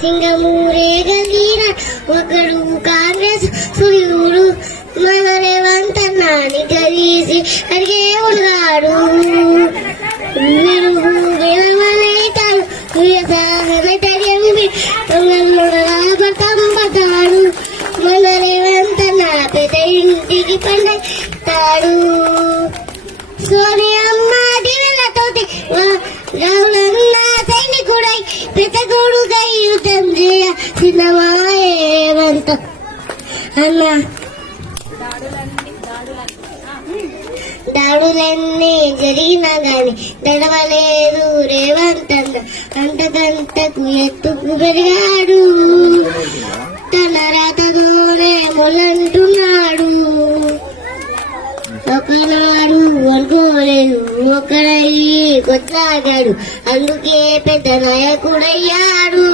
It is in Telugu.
సింగమూరే గదీర ఒకడు కాంగ్రెస్ సూర్యుడు మన రేవంత్ అన్నాని గదీసి అడిగే ఉన్నాడు పతాడు మన రేవంత్ అన్న పెద్ద ఇంటికి పండుతాడు సోనియమ్మ దివెలతోటి రావులన్న సైనికుడై పెద్ద కొడుకై యుద్ధం చేయ సిద్ధమాయేవంత అన్న దాడులన్నీ జరిగినా గాని దడవలేదు రేవంత్ అన్న అంతకంతకు ఎత్తుకు పెరిగాడు తన రాతతోనే మొలంటున్నాడు ఒకనాడు అనుకోలేదు ఒకడయ్యి కొట్లాడాడు అందుకే పెద్ద నాయకుడయ్యాడు.